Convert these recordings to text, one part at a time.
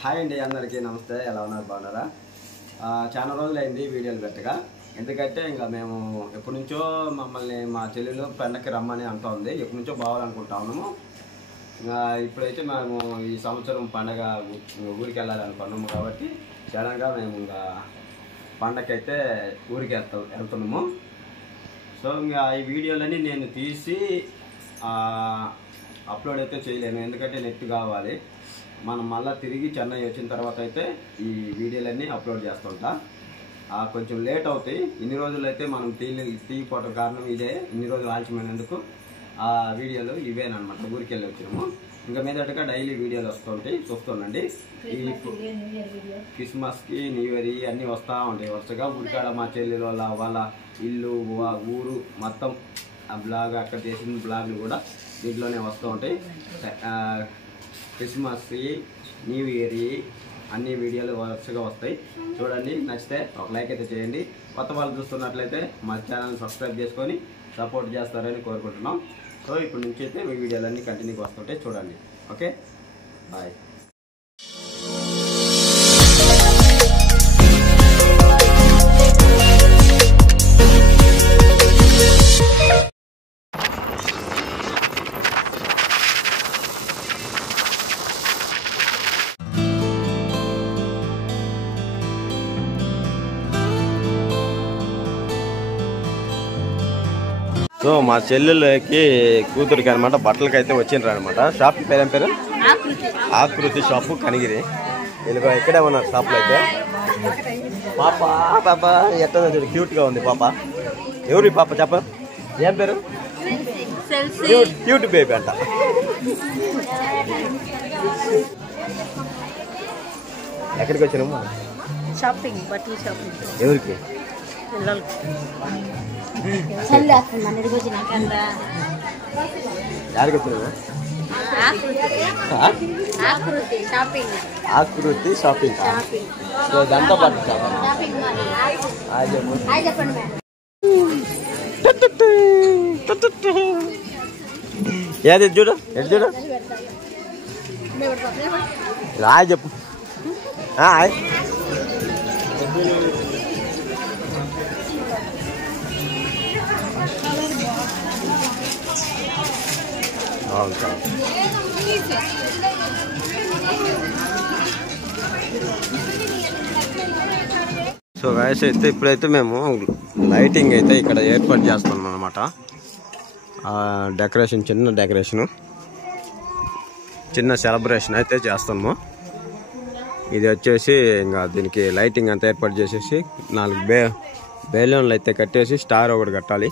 Hi అండి, అందరికీ నమస్తే. ఎలా ఉన్నారు? బాగున్నారా? చాలా రోజులైంది వీడియోలు పెట్టగా. ఎందుకంటే ఇంకా మేము ఎప్పటి నుంచో మమ్మల్ని మా చెల్లెలు పండగకి రమ్మని అంటోంది. ఎప్పటి నుంచో బావాలనుకుంటా ఉన్నాము. ఇప్పుడైతే మేము ఈ సంవత్సరం పండగ ఊరికి వెళ్ళాలనుకున్నాము కాబట్టి సడన్గా మేము ఇంకా పండగకైతే ఊరికి వెళ్తున్నాము. సో ఇంకా ఈ వీడియోలన్నీ నేను తీసి అప్లోడ్ అయితే చేయలేను, ఎందుకంటే నెట్ కావాలి. మనం మళ్ళీ తిరిగి చెన్నై వచ్చిన తర్వాత అయితే ఈ వీడియోలన్నీ అప్లోడ్ చేస్తుంటా. కొంచెం లేట్ అవుతాయి. ఇన్ని రోజులు అయితే మనం తీయకపోవడం కారణం ఇదే. ఇన్ని రోజులు ఆలస్యమైనందుకు ఆ వీడియోలు ఇవేనమాట. ఊరికి వెళ్ళి వచ్చినాము. ఇంకా మీదటగా డైలీ వీడియోలు వస్తుంటాయి, చూస్తుండండి. ఈ క్రిస్మస్కి, న్యూ ఇయర్ అన్నీ వస్తూ ఉంటాయి వరుసగా. ఊరికాడ మా చెల్లెలు వాళ్ళ ఇల్లు, ఊరు మొత్తం ఆ బ్లాగ్, అక్కడ చేసిన బ్లాగ్లు కూడా దీంట్లోనే వస్తూ ఉంటాయి. క్రిస్మస్, న్యూ ఇయర్ అన్ని వీడియోలు వరుసగా వస్తాయి. చూడండి, నచ్చితే ఒక లైక్ అయితే చేయండి. కొత్త వాళ్ళు చూస్తున్నట్లయితే మా ఛానల్ సబ్స్క్రైబ్ చేసుకొని సపోర్ట్ చేస్తారని కోరుకుంటున్నాం. సో ఇప్పుడు నుంచి అయితే ఈ వీడియోలన్నీ కంటిన్యూగా వస్తుంటాయి, చూడండి. Okay, bye. సో మా చెల్లెలకి కూతురికి అనమాట బట్టలకి అయితే వచ్చిండ్రు అనమాట. షాప్ పేరేం పేరు? ఆకృతి షాపు, కనిగిరి. వీళ్ళకి ఇక్కడే ఉన్నారు షాప్లో అయితే. పాప ఎట్లా క్యూట్గా ఉంది పాప. ఎవరు పాప చెప్ప? ఏం పేరు? క్యూట్ బేబీ అంట. ఎక్కడికి వచ్చినాము? షాపింగ్, బట్టలు షాపింగ్. ఎవరికి? యాడికి వచ్చినా? ఆకృతి షాపింగ్. సో దాంతో పాటు ఏది చూడు, ఎటు చూడు, రాయ్ చెప్పు. సో గాయస్ అయితే ఇప్పుడైతే మేము లైటింగ్ అయితే ఇక్కడ ఏర్పాటు చేస్తున్నాం అనమాట. డెకరేషన్, చిన్న డెకరేషను, చిన్న సెలబ్రేషన్ అయితే చేస్తున్నాము. ఇది వచ్చేసి ఇంకా దీనికి లైటింగ్ అంతా ఏర్పాటు చేసేసి 4 బెలూన్లు అయితే కట్టేసి స్టార్ ఒకటి కట్టాలి.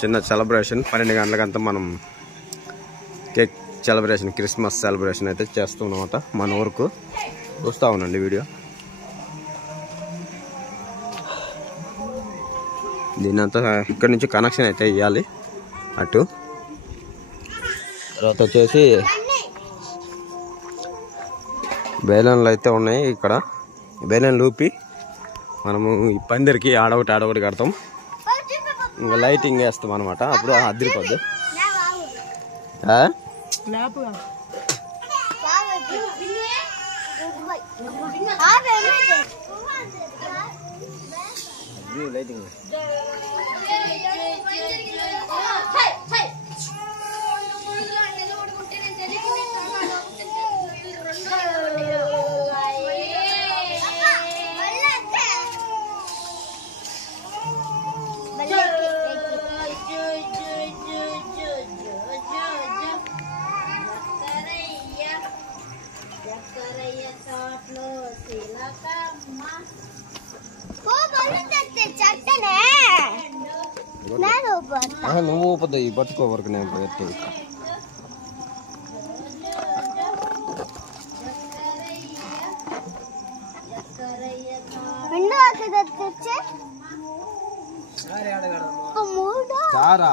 చిన్న సెలబ్రేషన్ 12 గంటలకంతా మనం కేక్ సెలబ్రేషన్, క్రిస్మస్ సెలబ్రేషన్ అయితే చేస్తున్నామన్నమాట మన ఊరుకు. చూస్తూ ఉండండి వీడియో. దీనంతా ఇక్కడ నుంచి కనెక్షన్ అయితే ఇవ్వాలి అటు. తర్వాత వచ్చేసి బెలూన్లు అయితే ఉన్నాయి ఇక్కడ. బెలూన్లు ఊపి మనము ఈ పందిరికి ఆడొకటి కడతాం. ఇంకా లైటింగ్ వేస్తాం అనమాట. అప్పుడు అదిరిపోద్ది. లైటింగ్ నువ్వు ఊపద్దు, ఈ పట్టుకో వరకు నేను పెట్టు. చారా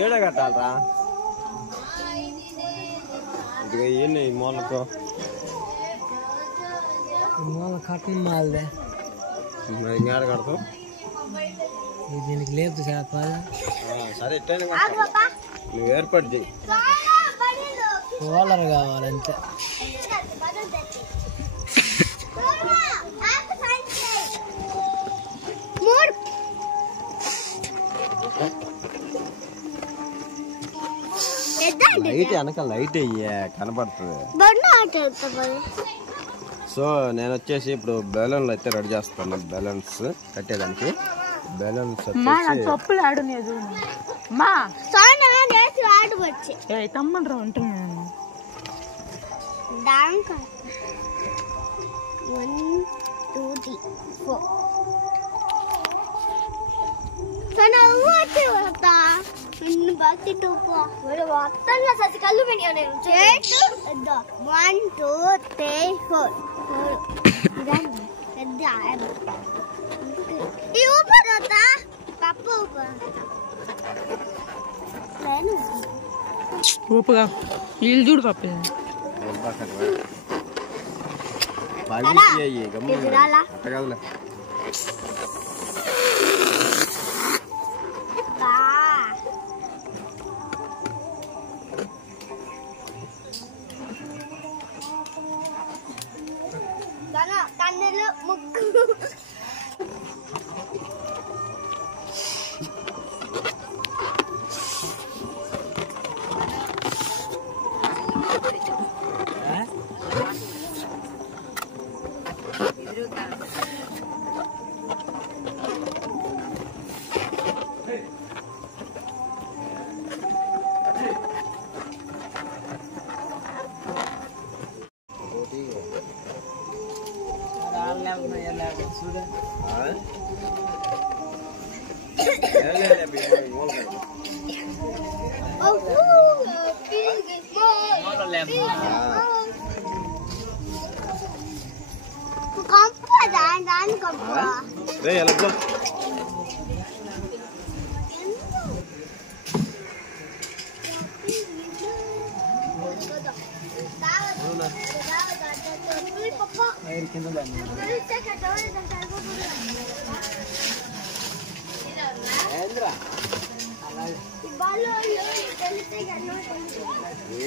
ఏడ కట్టాలరా? ఇక ఏంటి మూలకు మూల కట్టం మాదే. ఇంకేడ కడతావు? దీనికి లేదు సరే, నువ్వు ఏర్పాటు చేయి. కూలర్ కావాలంతే. లైట్ వెనక లైట్ అయ్యే కనపడుతుంది. సో నేను వచ్చేసి ఇప్పుడు బెలూన్లు అయితే రెడీ చేస్తాను. బెలూన్స్ కట్టేదానికి బెలూన్స్ చెప్పులు ఆడునేది తమ్మరా ఉంటున్నాను. 1 2 3 4 బాకి టూపో వస్తాను ససి కళ్ళు పెట్టి 1 2 3 4 ఈ ఊపదా పప్పు ఊపుగా వీళ్ళు చూడు పప్పు కన్నులు ముక్కు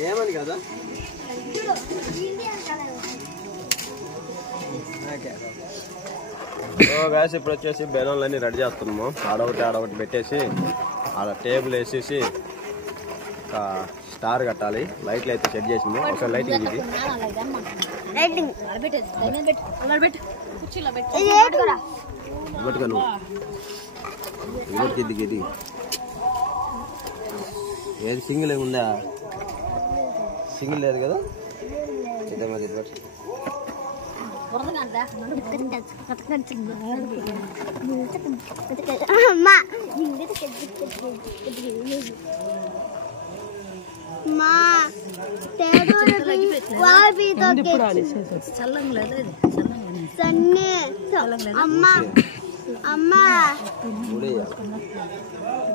ఏమని కదా గాయస్ ఇప్పుడు వచ్చేసి బెలూన్లు అన్ని రెడీ చేస్తున్నాము. ఆడొకటి పెట్టేసి ఆడ టేబుల్ వేసేసి ఒక స్టార్ కట్టాలి. లైట్లు అయితే సెట్ చేసినాము. ఒకసారి లైటింగ్ ఇది పట్టుకో ఇది ఏది సింగిల్ ఏముందా? సింగిల్ లేదు కదా. ఇదే మరి ఇది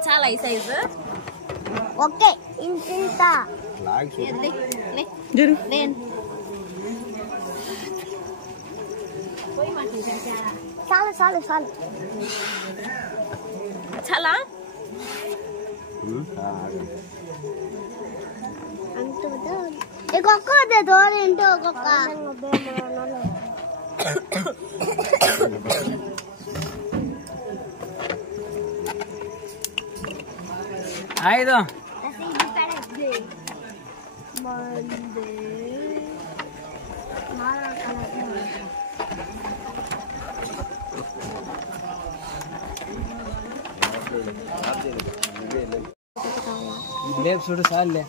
చాలా ఈ సైజు ఓకే ఇంత చాలు చాలు చాలు చాలా ఇంకొక దూరం ఒక్కొక్క ఐదు లేపు చూడు సార్లే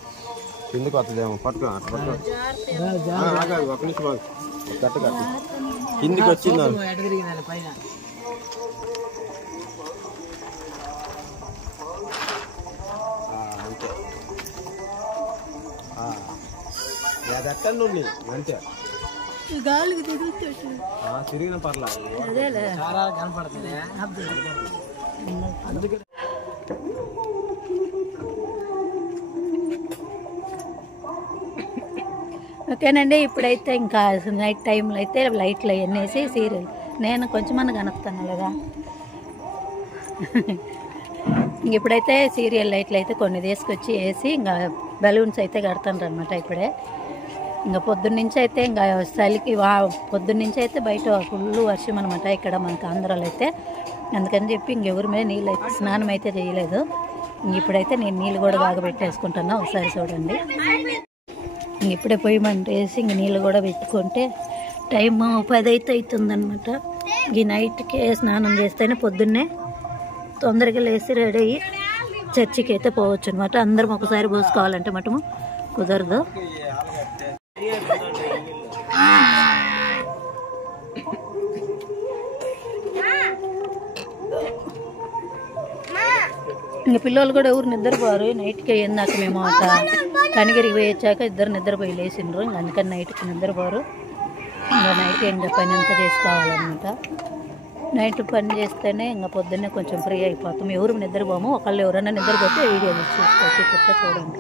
కిందకు వస్తుందేమో. పట్టుకో ఒక నిమిషం కట్టు కిందికి వచ్చింది. పైన అది ఎట్టండి అంతే గాలికి తిరిగిన పర్లేదు. చాలా కనపడుతుంది. ఓకేనండి. ఇప్పుడైతే ఇంకా నైట్ టైంలో అయితే లైట్లు అవన్నీ వేసి సీరియల్ నేను కొంచెమన్నా కనుపుతాను కదా. ఇప్పుడైతే సీరియల్ లైట్లు అయితే కొన్ని తీసుకొచ్చి వేసి ఇంకా బెలూన్స్ అయితే కడతాను అనమాట ఇప్పుడే. ఇంకా పొద్దున్నుంచి అయితే ఇంకా చలికి పొద్దున్నుంచి అయితే బయట ఫుల్ వర్షం అనమాట ఇక్కడ మనకు ఆంధ్రాలో అయితే. అందుకని చెప్పి ఇంకెవరి మీద నీళ్ళు అయితే స్నానం అయితే చేయలేదు. ఇప్పుడైతే నేను నీళ్ళు కూడా కాగబెట్టేసుకుంటున్నా, ఒకసారి చూడండి. ఇప్పుడే పొయ్యి మంట వేసి ఇంక నీళ్ళు కూడా పెట్టుకుంటే టైం 10 అయితే అవుతుందనమాట. ఈ నైట్కి స్నానం చేస్తేనే పొద్దున్నే తొందరగా లేచి రెడీ అయ్యి చర్చికి అయితే పోవచ్చు అనమాట. అందరం ఒకసారి పోసుకోవాలంటే మటము కుదరదు. ఇంకా పిల్లలు కూడా ఎవరు నిద్రపోరు. నైట్కి అయ్యిందాక మేము కనిగిరికి పోయి వచ్చాక ఇద్దరు నిద్రపోయి లేచిండ్రు. ఇంక అందుకని నైట్కి నిద్రపోరు. ఇంకా నైట్ ఇంకా పని అంతా చేసుకోవాలన్నమాట. నైట్ పని చేస్తేనే ఇంకా పొద్దున్నే కొంచెం ఫ్రీ అయిపోతాం. ఎవరు నిద్రపోము. ఒకళ్ళు ఎవరైనా నిద్రపోతే వీడియో చూసుకోవచ్చు. కొత్త చూడండి.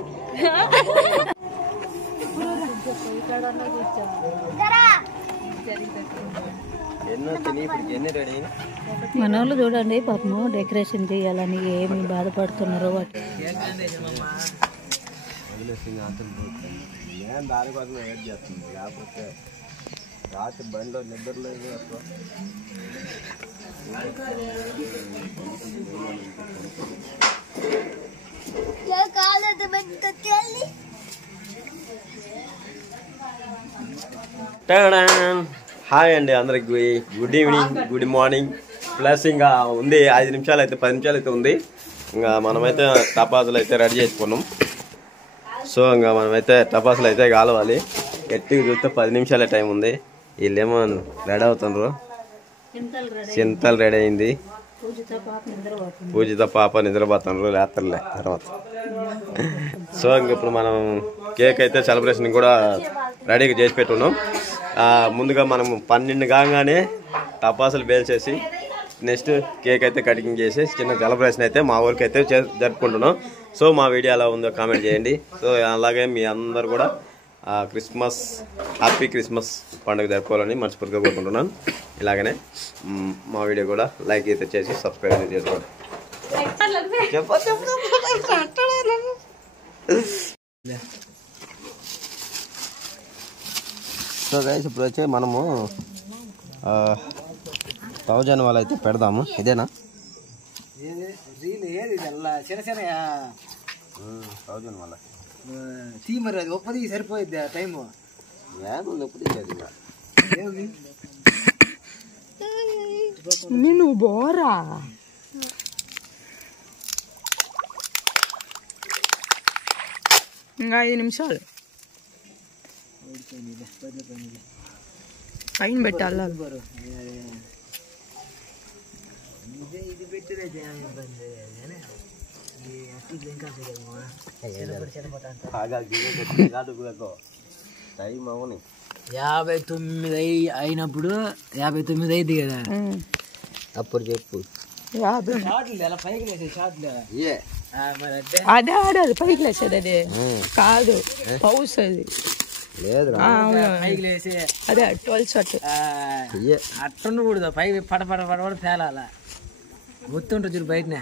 మన వాళ్ళు చూడండి పాపము డెకరేషన్ చేయాలని ఏమి బాధపడుతున్నారో వాటి. రాత్రి బండిలో నిద్రలేదు అసలు. హాయ్ అండి అందరికి, good evening, good morning. Plus ఇంకా ఉంది 5 నిమిషాలు అయితే 10 నిమిషాలు అయితే ఉంది. ఇంకా మనమైతే టపాసులు అయితే రెడీ చేసుకున్నాం. సో ఇంకా మనమైతే టపాసులు అయితే కాలవాలి. ఎట్టికి చూస్తే 10 నిమిషాలే టైం ఉంది. వీళ్ళేమో రెడీ అవుతున్నారు. చింతలు రెడీ అయింది. పూజిత పాప నిద్రపోతున్నారు లేతలే తర్వాత. సో ఇంక ఇప్పుడు మనం కేక్ అయితే సెలబ్రేషన్ కూడా రెడీగా చేసి పెట్టున్నాం. ముందుగా మనం 12 కాగానే టపాసులు పేల్చేసి నెక్స్ట్ కేక్ అయితే కటింగ్ చేసి చిన్న సెలబ్రేషన్ అయితే మా ఊరికి అయితే జరుపుకుంటున్నాం. సో మా వీడియో ఎలా ఉందో కామెంట్ చేయండి. సో అలాగే మీ అందరు కూడా క్రిస్మస్ హ్యాపీ క్రిస్మస్ పండుగ జరుపుకోవాలని మనస్ఫూర్తిగా కోరుకుంటున్నాను. ఇలాగనే మా వీడియో కూడా లైక్ అయితే చేసి సబ్స్క్రైబ్ చేసుకోండి. సో గైస్ ఇప్పుడు వచ్చి మనము 1000 వాళ్ళు అయితే పెడదాము. ఇదేనా 1000 వాళ్ళ తీ మరి అది ఒప్పది సరిపోయిద్ది ఆ టైము. నువ్వు బోరా ఇంకా 5 నిమిషాలు పైన పెట్టాలి. టైం అవును 59 అయినప్పుడు 59 అయింది కదా అప్పుడు చెప్పు. అదే ఆడాలి పైకి లేసేది. అదే కాదు పౌస్ అది లేదు పైకి లేసి అదే 12 షాట్ అట్టుండకూడదు. పైకి పడపడ పడపడ పేలాల గుర్తుంటుంది చూడు బయటనే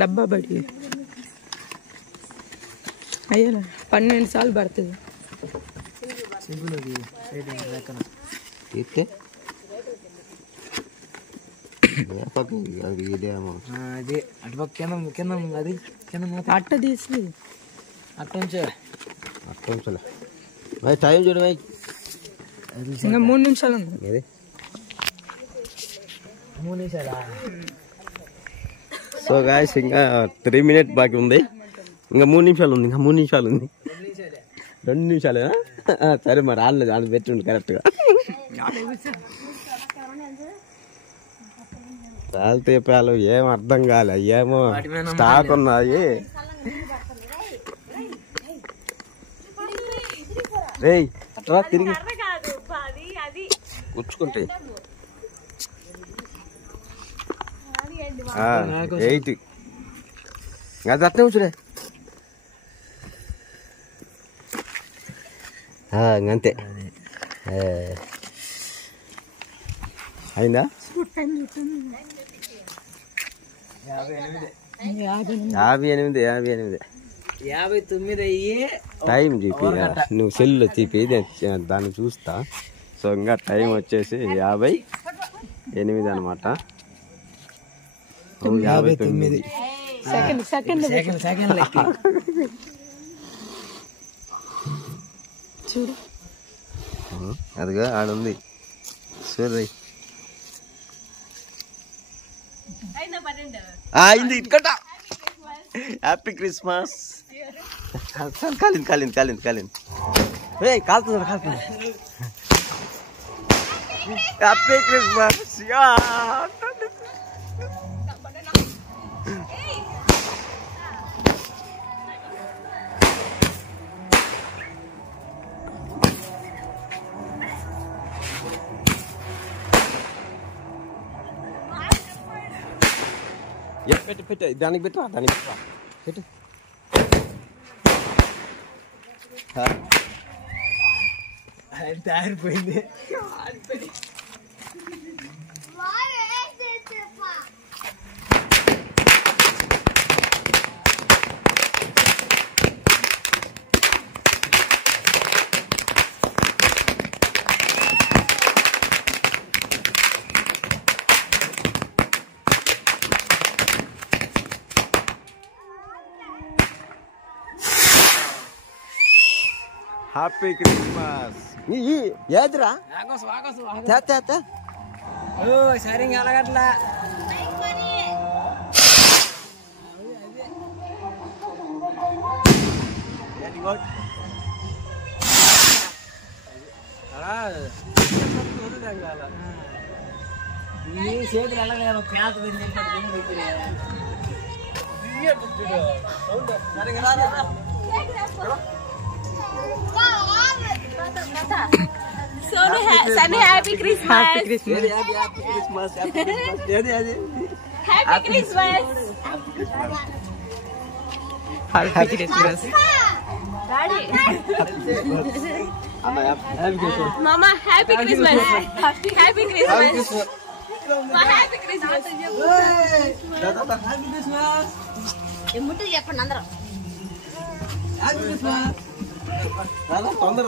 డబ్బా బడి అయ్యా 12 సార్లు పడుతుంది. అదే అటుపక్క కింద కింద అది కింద అట్ట తీసి అట్టుంచే అట్టుంచలే టైం చూడు. ఇంకా 3 నిమిషాలు ఉంది. 3 నిమిషాలా? సో గాయస్ ఇంకా 3 minutes బాకీ ఉంది. ఇంకా 3 నిమిషాలు ఉంది. ఇంకా 3 నిమిషాలు ఉంది. 2 నిమిషాలేనా? సరే మరి రాలేదు అని పెట్టిండు కరెక్ట్గా. పేలితే పేలు ఏం అర్థం కాలే. ఏమో స్టాక్ ఉన్నాయి. రేయ్ అట్లా తిరిగి కూర్చుకుంటాయి. 8 అది అట్లే కూర్చుడే. అంతే అయిందా? 58. 59 అయ్యి టైం చూపి నువ్వు సెల్లో చూపి దాన్ని చూస్తా. సో ఇంకా టైం వచ్చేసి 58 అనమాట. 59 సెకండ్ లెక్క చూడు. అదిగా ఆడుంది. సరే అయింది ఇట్కట. Happy Christmas. కాలింది కాలుతుంది. Happy Christmas. పెట్టు దానికి పెట్టు పెట్టు. ఆరిపోయింది. Happy Christmas. ఏదిరా సరిగా అలగట్లా. చేతులు ఎలాగ ప్యాత happy Christmas. Mama, happy Christmas. Happy Christmas. Happy Christmas. ఎమ్ముట్టు చెప్పండి అందరూ. తొందర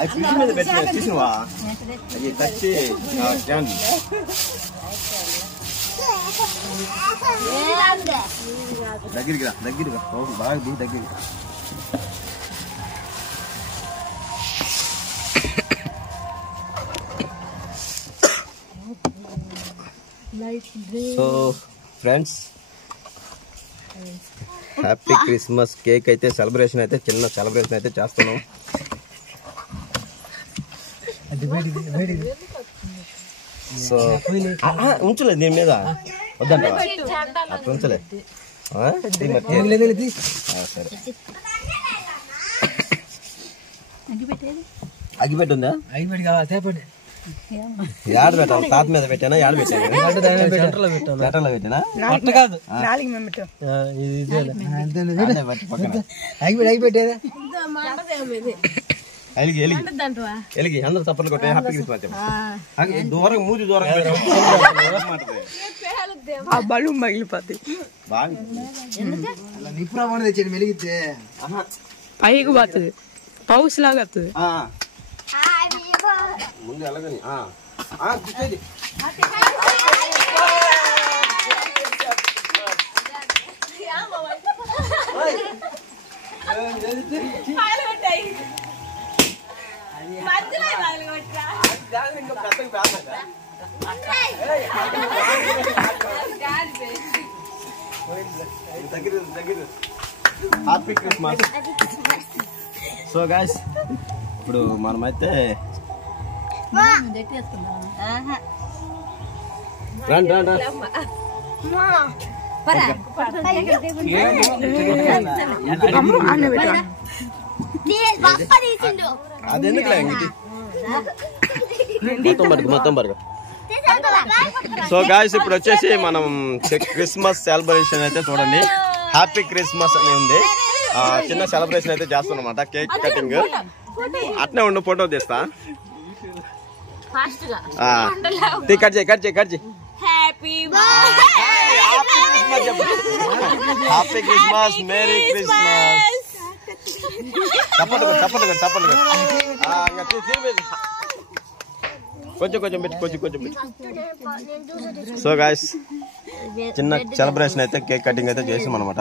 అది ఫ్రిడ్జ్ మీద పెట్టిన చూసినవా? అది తెచ్చి దగ్గరికి బాగా దగ్గరికి. So friends, happy Christmas. Cake అయితే సెలబ్రేషన్ అయితే చిన్న సెలబ్రేషన్ అయితే చేస్తున్నాం. సో ఉంచలేదు దీని మీద వద్దంట అట్లా ఉంచలే. సరే అగిపెట్టుందా? అగిపెట్టి కావాలి తేపండి. యాడ పెట్టాలి? తాత మీద పెట్టానా? యాడ పెట్టాను? సెంటర్లో పెట్టానా? కాదు అగిపెట్టేదా? ఎలిగి అందరూ తప్పలు కొట్టే హ్యాపీ క్రిస్మస్. దూరం మూతి దూరం బలు మగిలిపోతాయి. నిప్పు తెచ్చాడు మెలిగితే పైకి పోతుంది, పౌస్ లాగా వస్తుంది. ముందు ఎలాగని హ్యాపీ క్రిస్మస్. సో గాయ్స్, ఇప్పుడు మనమైతే రండి అది ఎందుకులే మొత్తం బరుగు. సో గాయ్స్, ఇప్పుడు వచ్చేసి మనం క్రిస్మస్ సెలబ్రేషన్ అయితే చూడండి. హ్యాపీ క్రిస్మస్ అని ఉంది. చిన్న సెలబ్రేషన్ అయితే చేస్తాం అనమాట. కేక్ కటింగ్ అట్నే ఉండు, ఫోటో తీస్తా. కట్ చేయి. Happy Christmas, merry Christmas. చప్పట్లు కొంచెం పెట్టి. సో గాయ్స్, చిన్న సెలబ్రేషన్ అయితే కేక్ కటింగ్ అయితే చేసాం అనమాట.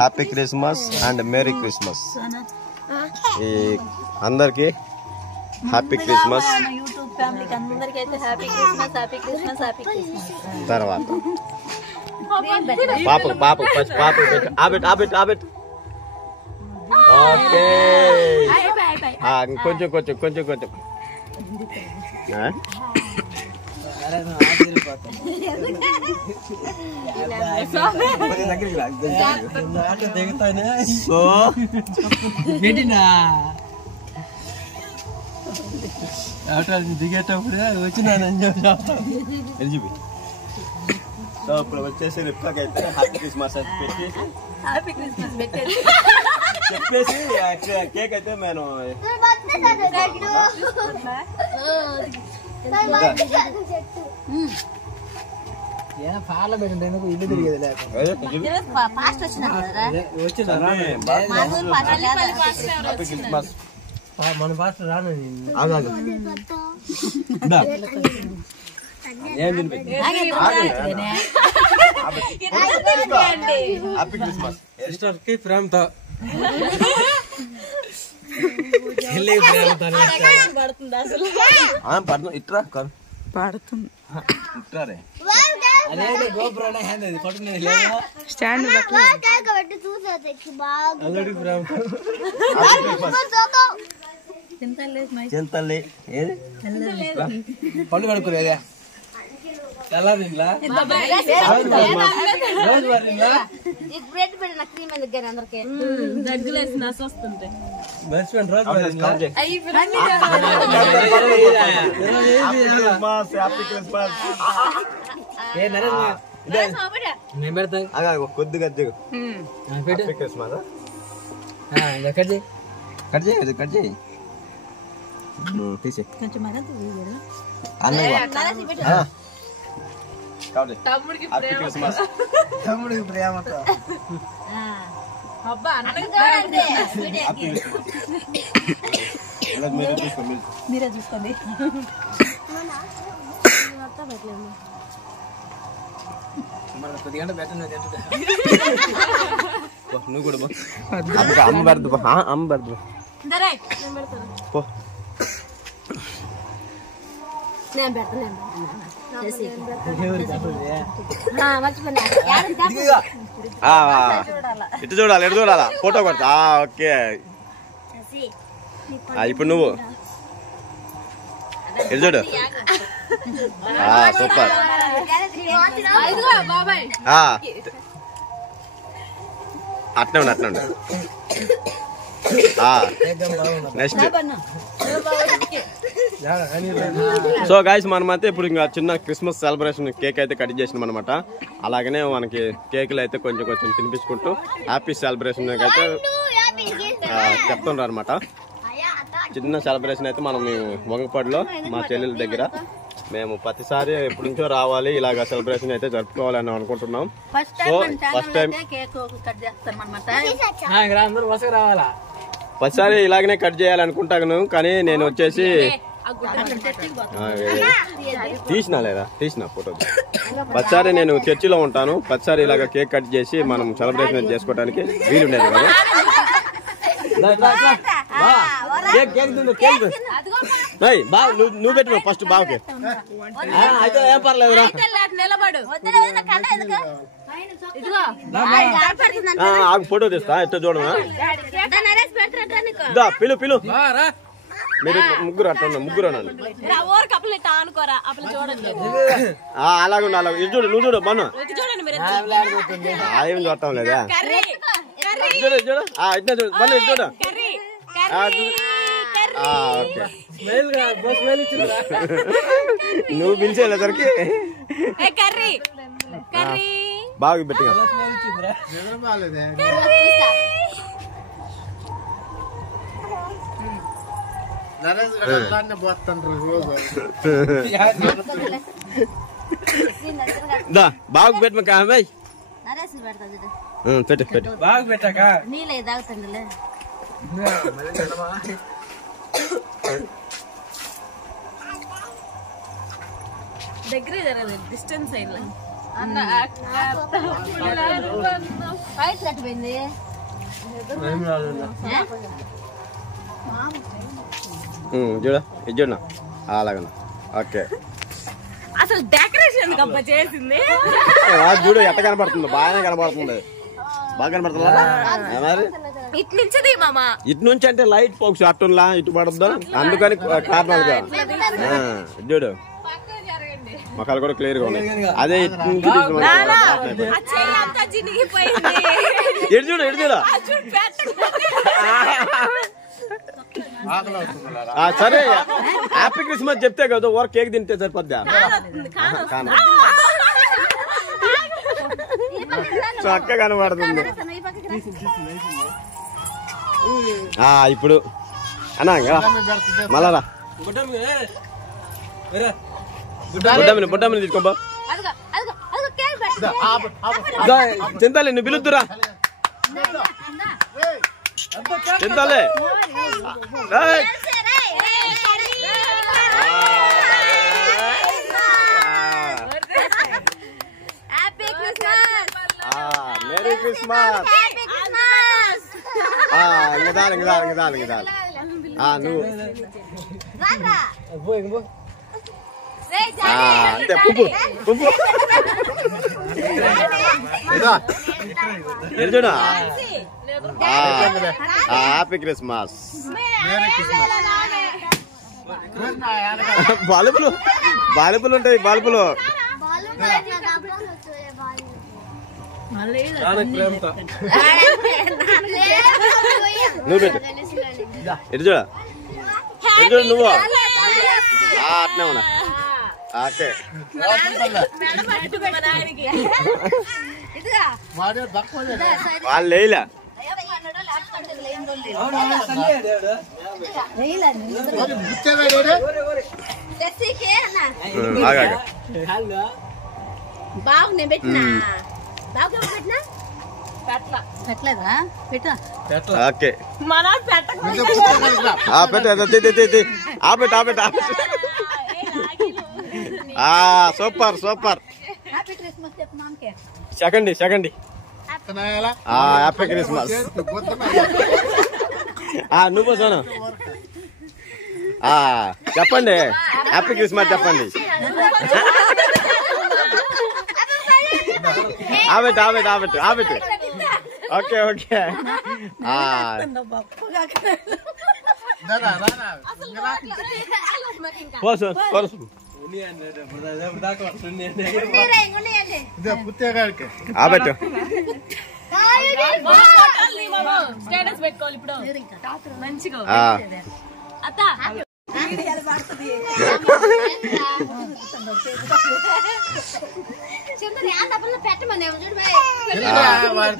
Happy Christmas and merry Christmas. ఈ అందరికి హ్యాపీ క్రిస్మస్. యూట్యూబ్ ఫ్యామిలీకి అందరికీ అయితే happy Christmas, happy Christmas, happy Christmas. తర్వాత పాప ఆబెట్. ఓకే, కొంచెం సో దిగేటప్పుడే వచ్చినానని ఎలిజిబి. సో ఇప్పుడు వచ్చేసి రిప్కాకి అయితే హ్యాపీ క్రిస్మస్ అని పెట్టి చెప్పేసి కేక్ అయితే నేను పాల పెట్టండి ఇల్లు తిరిగేది లేక క్రిస్మస్ మన భాష రాను. హ్యాపీ క్రిస్మస్ సిస్టర్కి ప్రేమతో ఇట్రా పాడుతుంది ఇట్రారే. అదే గోపురం పట్టుకునేది స్టాండ్ అల్లడి ప్రేమతో చింతల్లి ఏది పండు కడుక్కునేదే తెల్లారింట్లా రోజు వారింట్లా బ్రెడ్ పెట్టిన క్రీమ్ ఎందుకు కానీ అందరికి మర్చిపోయిన రోజు వారింట్లా హ్యాపీ క్రిస్మస్. నేను పెడతా కొద్దిగా పెట్టు క్రిస్మస్ కట్ చేయి కట్ చేయి తీసే కొంచెం హ్యాపీ క్రిస్మస్. తమ్ముడికి ప్రేమతో మీరే చూసుకోండి. కొద్దిగంట పెట్టండి. నువ్వు కూడా అమ్మ పెడదు అమ్మ పెడదు పో. నేను పెడతాను ఇటు చూడాలా ఫోటో కొడతా. ఓకే, ఇప్పుడు నువ్వు ఇటు చూడు. సూపర్. అట్నే ఉండు. నెక్స్ట్. సో గాయ్స్, మనమైతే ఇప్పుడు ఇంకా చిన్న క్రిస్మస్ సెలబ్రేషన్ కేక్ అయితే కట్ చేసినాం అనమాట. అలాగనే మనకి కేకులు అయితే కొంచెం తినిపించుకుంటూ హ్యాపీ సెలబ్రేషన్ అయితే చెప్తుండ్రు అనమాట. చిన్న సెలబ్రేషన్ అయితే మనం వంగపాడులో మా చెల్లెల దగ్గర మేము ప్రతిసారి ఎప్పటి నుంచో రావాలి, ఇలాగ సెలబ్రేషన్ అయితే జరుపుకోవాలని అనుకుంటున్నాం. సో ఫస్ట్ టైం అందరూ వసకు రావాలా ప్రతిసారి ఇలాగనే కట్ చేయాలనుకుంటాను. కానీ నేను వచ్చేసి తీసిన ఫోటో. ప్రతిసారి నేను చర్చిలో ఉంటాను. ప్రతిసారి ఇలాగ కేక్ కట్ చేసి మనం సెలబ్రేషన్ చేసుకోవడానికి వీలుండేది కదా. నువ్వు పెట్టు ఫస్ట్ బావకి. అయితే ఏం పర్లేదురా, ఫోటో తీస్తా. ఎట్లా చూడమా పిలు మీరు ముగ్గురు అట్లా ముగ్గురు అలాగే ఉండాలి. ఇది చూడు, నువ్వు చూడు బను ఏం చూడటం లేదా. చూడు ఇట్లా చూడు బను, ఇది చూడు. ఓకే, నువ్వు పిలిచేసరికి బాగా పెట్టిగా. దా బాగు పెట్టు కామె నరేష్ పెడతా చూడు. పెట్టు పెట్టు బాగా పెట్టాక నీళ్ళు తాగుతుండలే. దగ్గరే జరగదు డిస్టెన్స్ అయినా ఫైట్ తట్టిపోయింది. చూడ ఇది చూడ అలాగనా ఓకే. అసలు డెకరేషన్ కప్ప చేసింది చూడు ఎట్ట కనపడుతుంది బాగానే కనపడుతుంది బాగా కనపడుతుందా మరి ఇటు నుంచి మామ ఇటు నుంచి అంటే లైట్ ఫోక్స్ అట్టులా ఇటు పడద్దా అందుకని కారణాలుగా చూడు మొక్కలు కూడా క్లియర్ గా ఉన్నాయి. అదే ఇటు నుంచి ఎడు చూడు ఎడు చూడ సరే హ్యాపీ క్రిస్మస్ చెప్తే కదా ఓర్ కేక్ తింటే సరిపోద్దా చక్క కనబడుతుంది. ఇప్పుడు అన్నా మళ్ళా బుడ్డమ్మని తీసుకోబా చింతాలే నువ్వు పిలుద్దురా చింతాలే మేరీ క్రిస్మస్ నువ్వు అంతే పువ్వు పువ్వు చూడా హ్యాపీ క్రిస్మస్. బల్బులు బల్బులు ఉంటాయి బల్బులు నువ్వు పెట్టు ఎటు చూడ ఎటు చూడు నువ్వు అట్నే ఉన్నా ఓకే. వాళ్ళు లేలా బాగు నేను పెట్టినా బాగు పెట్టినా పెట్టలేదా పెట్టా okay super super. Happy Christmas చెప్పు మామకే. Second second happy Christmas. నువ్వు సోను చెప్పండి హ్యాపీ క్రిస్మస్ చెప్పండి. ఆబెట్టు ఆబెట్టు ఆబెట్టు ఆబెట్టు ఓకే ఓకే. ఆబెట్టు స్టేటస్ పెట్టుకోవాలి ఇప్పుడు మంచిగా అత్త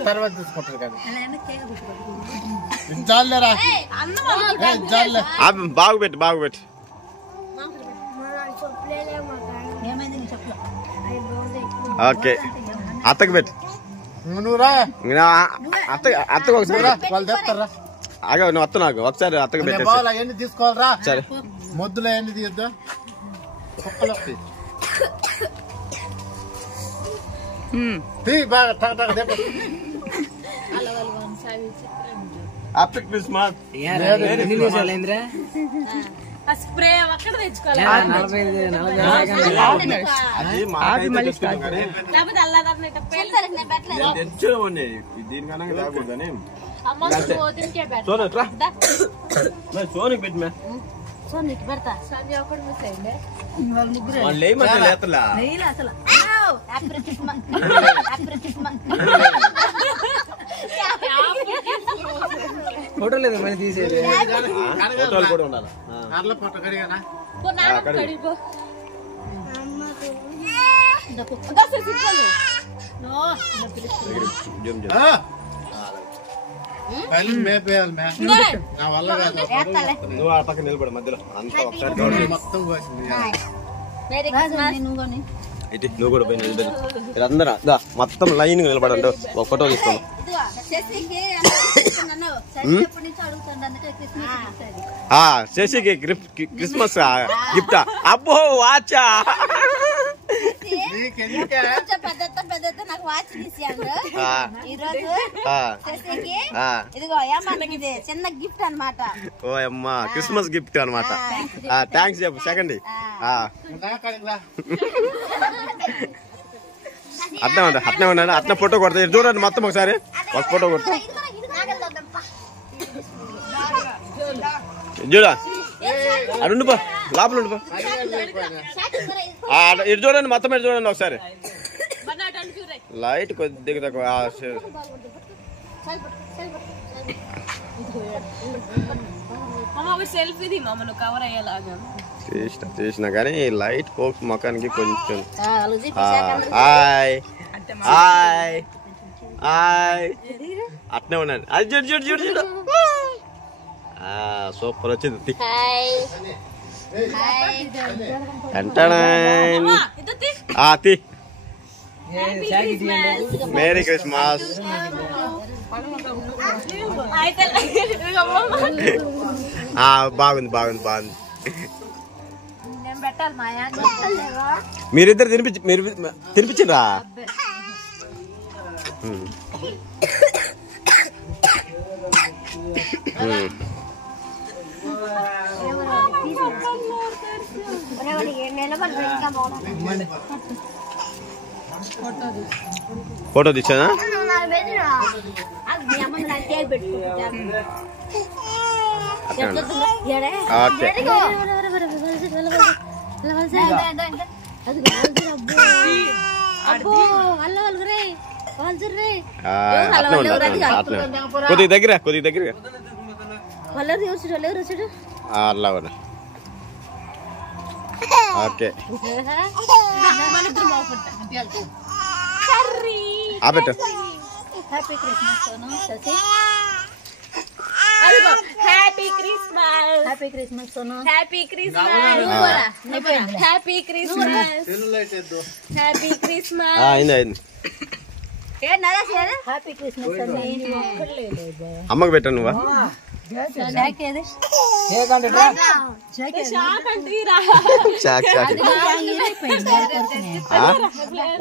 తర్వాత తీసుకుంటారు కదా బాగు పెట్టు బాగు పెట్టు. ఓకే అత్తకు పెట్టు అత్తకు ఒకసారి వాళ్ళు తెస్తారా ఆగా నువ్వు అత్త నాకు ఒకసారి అత్తకు పెట్టు అవన్నీ తీసుకోవాలరా సరే మొద్దులో ఎన్ని తీయద్దు బాగా హ్యాపీ క్రిస్మస్. స్ప్రే అక్కడ తెచ్చుకోవాలి లేకపోతే తెచ్చేవాడిని దీనికన్నా లేకూడదని సోనికి పెట్టి పెడతా వాళ్ళు లేమంటే లేతలా అసలు ఫోటో లేదు మళ్ళీ తీసేది ఫోటోలు కూడా ఉండాలి. అట్లా పొట్ట కడిగానా మేపేయాలి నా వల్ల నువ్వు ఆ పక్క నిలబడి మధ్యలో అంతా ఒకసారి మొత్తం కోసింది. ఇటు నువ్వు కూడా పోయిన మీరందరూ దా మొత్తం లైన్ నిలబడండి ఒక ఫోటో తీసుకోండి. శశికి క్రిస్మస్ గిఫ్టా? అబ్బో వాచా నాకు వాచ్ తీసాడు ఈరోజు ఇదిగో ఏమన్నది చిన్న గిఫ్ట్ అనమాట. ఓ అమ్మా క్రిస్మస్ గిఫ్ట్ అనమాట. థ్యాంక్స్ చెప్పు సెకండ్. అట్నే ఉండండి అట్నే ఫోటో కొడతా చూడండి మొత్తం ఒకసారి ఒక ఫోటో కొడతా చూడా అడు లోపల ఉండిపో ఇటు చూడండి మొత్తం ఇటు చూడండి ఒకసారి లైట్ కొద్దిగా తక్కువ తీసిన కానీ లైట్ పోక్స్ మొఖానికి కొంచెం హాయ్ హాయ్ హాయ్ అట్నే ఉండండి అది చూడు చూడు చూడు చూడు సూపర్ వచ్చింది. Merry Christmas. బాగుంది బాగుంది బాగుంది. మీరిద్దరు తినిపించరా? ఫోటో తీసానా? కొద్దిగా దగ్గర కొద్దిగా దగ్గర అలా ఓకే ఆపెట్టు. Happy Christmas Sonu Shashi. Happy Christmas happy Christmas Sonu. Happy Christmas happy Christmas happy Christmas అయింది అయింది. హ్యాపీ క్రిస్మస్ అని అమ్మకు పెట్టాను నువ్వా?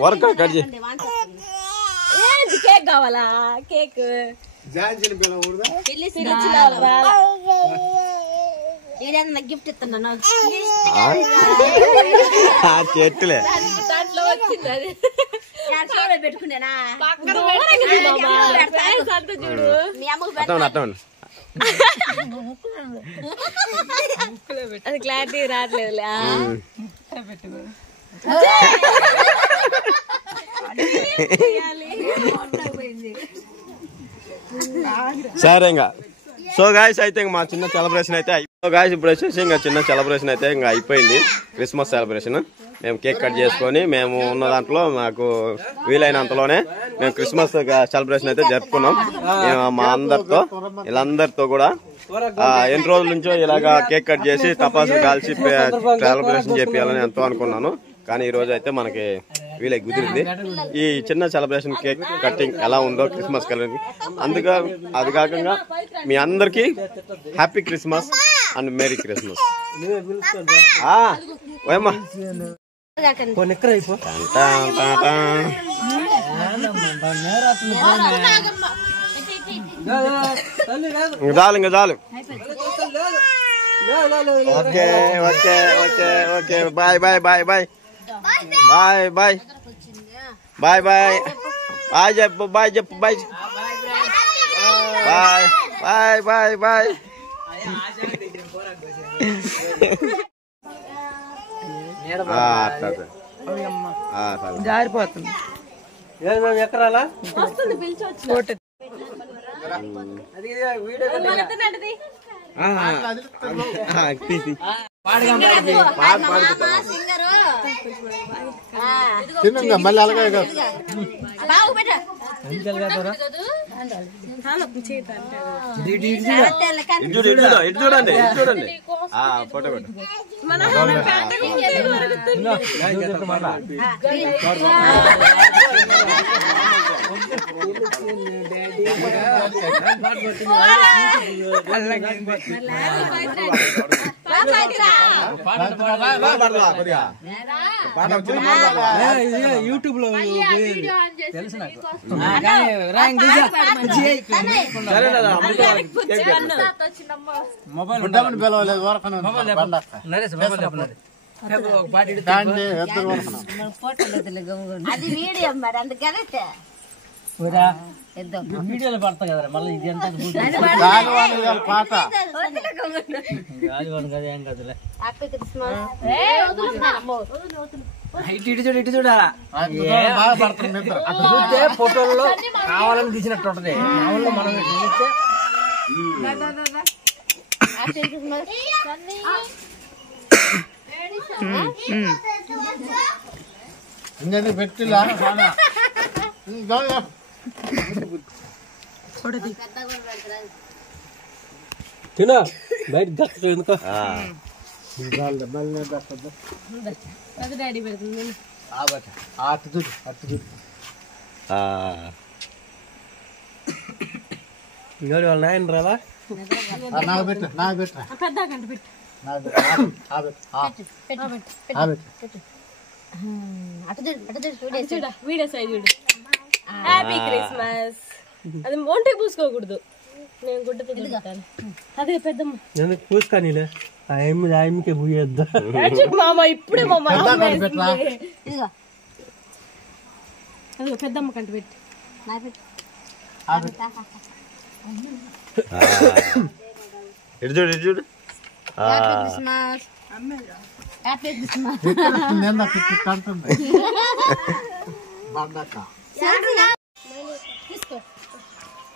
వర్క్ కట్ చేయి. కేక్ కావాలా? కేక్ గిఫ్ట్ ఇస్తున్నా చెట్టులే దాంట్లో వచ్చింది అది పెట్టుకునేనా చూడు మీ అమ్మకు అట్టండి అది క్లారిటీ రావట్లేదులే. సరే ఇంకా సో గాయస్ అయితే మా చిన్న సెలబ్రేషన్ అయితే గాయస్ ఇప్పుడు వచ్చేసి ఇంకా చిన్న సెలబ్రేషన్ అయితే ఇంకా అయిపోయింది. క్రిస్మస్ సెలబ్రేషన్ మేము కేక్ కట్ చేసుకొని మేము ఉన్న దాంట్లో మాకు వీలైనంతలోనే మేము క్రిస్మస్ సెలబ్రేషన్ అయితే జరుపుకున్నాం. మా అందరితో వీళ్ళందరితో కూడా ఎన్ని రోజుల నుంచో ఇలాగా కేక్ కట్ చేసి టపాసులు కాల్చి సెలబ్రేషన్ చేయాలని ఎంతో అనుకున్నాను. కానీ ఈ రోజు అయితే మనకి వీలై కుదిరింది. ఈ చిన్న సెలబ్రేషన్ కేక్ కటింగ్ ఎలా ఉందో క్రిస్మస్ కలర్ అందుకే అది కాకుండా మీ అందరికి happy Christmas and merry Christmas. చాలు ఇంకా చాలు. Okay okay okay okay bye bye bye bye bye bye bye bye bye చెప్పు బాయ్ చెప్పు bye bye bye bye bye. జారిపోతుంది. ఎక్కరాలా మళ్ళీ అలాగే చూడండి ఫోటో పెట్టు యూట్యూబ్ లో తెలుసు అది వీడియో మరి అందుకనే వీడియోలో పడతా కదా మళ్ళీ ఇది ఎంత పాట ఏం కదలే ఇటు చూడు ఇటు చూడా చూస్తే ఫోటోల్లో కావాలని తీసినట్టు ఉంటది మామూలుగా మనం చూస్తే ఇంకా పెట్టిలా తినా బయట దక్కదు ఎందుకో ఇంకోటి వాళ్ళ నాయన రావా నాకు పెట్టు నాకు పెట్టు వీడియో సైడ్ చూడు హ్యాపీ క్రిస్మస్ అది ఒంటే పూసుకోకూడదు నేను గుడ్డతో తింటాను అదే పెద్దమ్మ ఎందుకు పూసుకానీలే ఆయమ్మకే పూయేద్దా మామ ఇప్పుడే మామ అదిగో పెద్దమ్మ కంట పెట్టి ఇటు చూడు ఇటు చూడు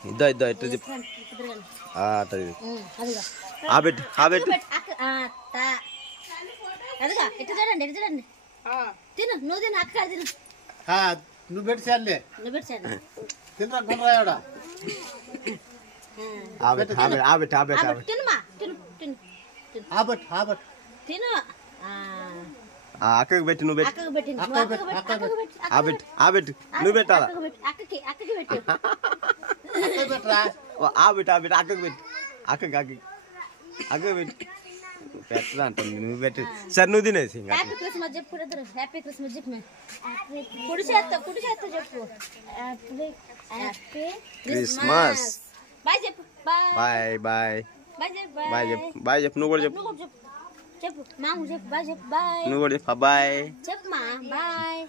ఇద్దా ఇద్దా ఇట్లా చెప్పు ఆబెట్టు ఆబెట్టు అదిగా ఇటు చూడండి ఇటు చూడండి తిను నువ్వు తిను అక్క తిను నువ్వు పెట్టి చాలే నువ్వు పెట్టాను తినరా గుండ్రాయోడా ఆబెట్టు ఆబెట్టు ఆబెట్టు ఆబెట్టు తినుమా తిను తిను ఆబట్ ఆబట్ తిను అక్కకి పెట్టి నువ్వు పెట్టు అక్కకు పెట్టి ఆబెట్టు ఆబెట్టు నువ్వు పెట్టాలా అక్కకి అక్కకి పెట్టు పెట్టరా ఆబెట్టు ఆబెట్టు అక్కకి పెట్టు అక్కకి అక్కకి అక్కకి పెట్టు పెట్టదా అంటుంది నువ్వు పెట్టు సరే నువ్వు తినేసి హ్యాపీ క్రిస్మస్ చెప్పు ఇద్దరు హ్యాపీ క్రిస్మస్ చెప్పు కుడి చేత్తో చెప్పు హ్యాపీ క్రిస్మస్ బాయ్ చెప్పు బాయ్ బాయ్ బాయ్ బాయ్ చెప్పు బాయ్ చెప్పు బాయ్ చెప్పు నువ్వు కూడా చెప్పు నువ్వు చెప్పు చెప్పు మాము చెప్పు బాయ్ చెప్పు బాయ్ నువ్వు కూడా చెప్పు బాయ్ చెప్పు మా బాయ్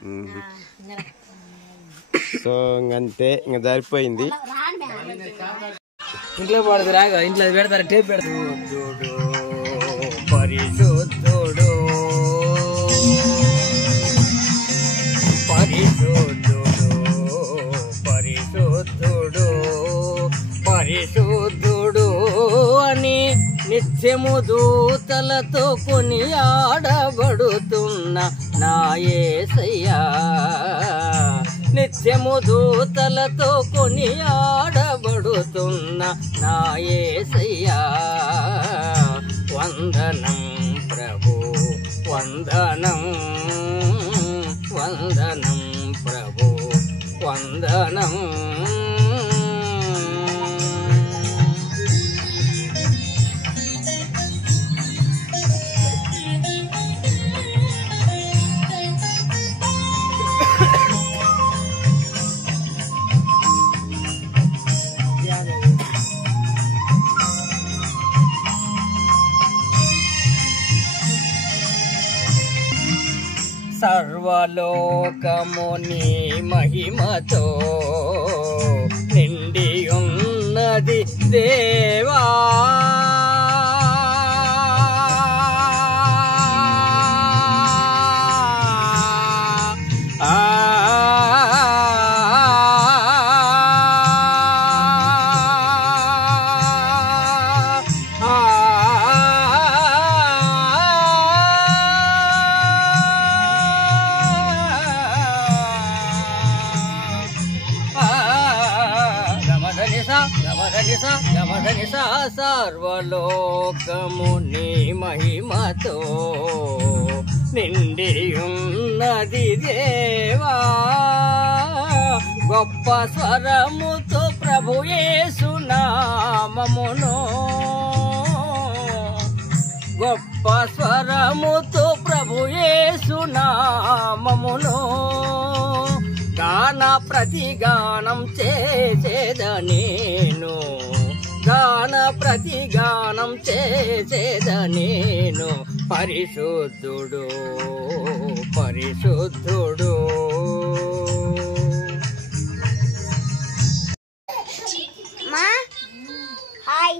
సో ఇంకంతే ఇంకా సరిపోయింది ఇంట్లో పడదు రాగా ఇంట్లో పెడతారు టేప్ పెడతారు పరిశుద్ధుడు పరిశుద్ధుడు పరిశుద్ధుడు పరిశుద్ధుడు అని నిత్యము దూతలతో కొనియాడబడుతున్న నా యేసయ్యా నిత్యము దూతలతో కొనియాడబడుతున్న నా యేసయ్యా వందనం ప్రభు వందనం వందనం ప్రభు వందనం సర్వలోకము నీ మహిమతో నిండి ఉన్నది దేవా సర్వలోకము నీ మహిమతో నిండియున్నది దేవా గొప్ప స్వరముతో ప్రభు యేసు నామమును గొప్ప స్వరముతో ప్రభు యేసు నామమును గాన ప్రతిగానం చేసేద నేను గాన ప్రతిగానం చేసేద నేను పరిశుద్ధుడు పరిశుద్ధుడు హాయ్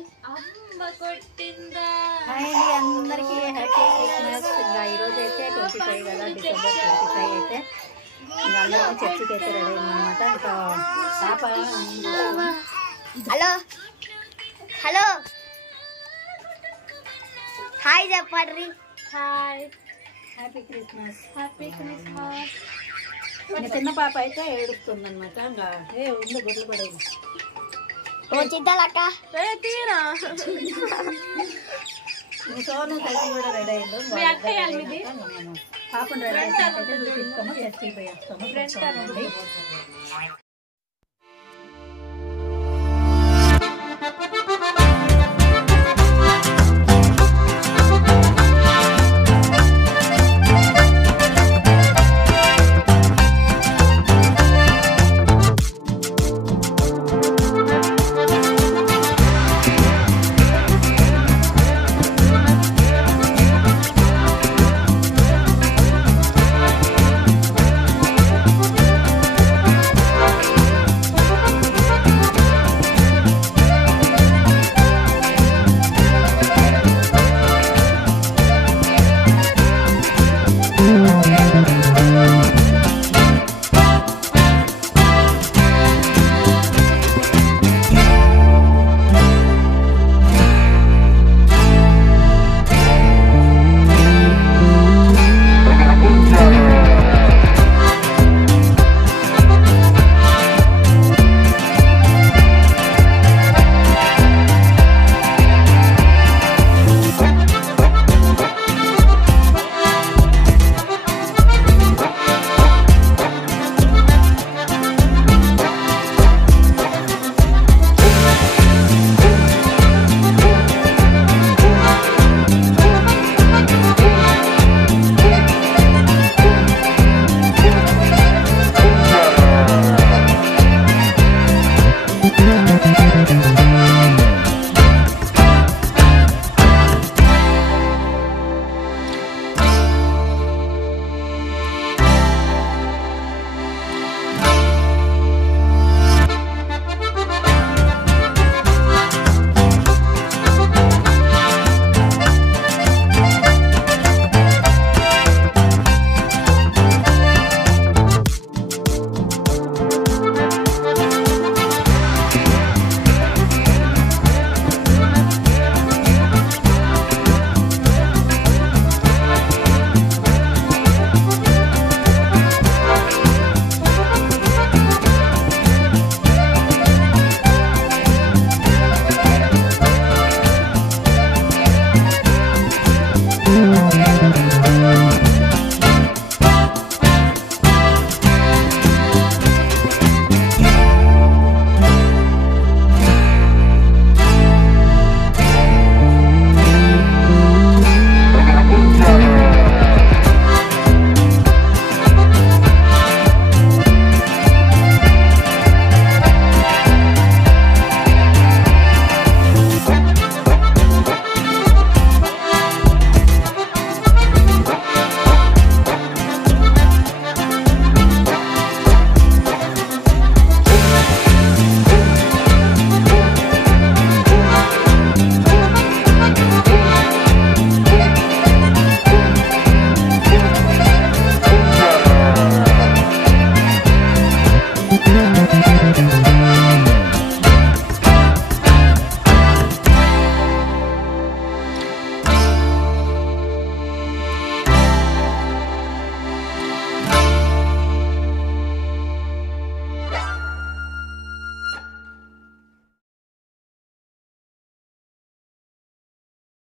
అందరికీ హ్యాపీ క్రిస్మస్. ఇంకా ఈరోజు అయితే 25 కదా, డిసెంబర్ 25 అయితే ఇంకా అందరం చర్చికి అయితే రెడీ అయిందనమాట. ఇంకా పాప హలో హలో హాయ్ చెప్పండి. Hi happy Christmas. Happy Christmas. ఇంకా చిన్న పాప అయితే ఏడుస్తుందనమాట. ఇంకా ఉంది గుడ్లు కూడా చిద్దాలక్క తీరా సోను కలిసి కూడా రెడీ అయింది. పాపను రెడీ అయితే చూపిస్తాము, చర్చికి పోయి వస్తాము.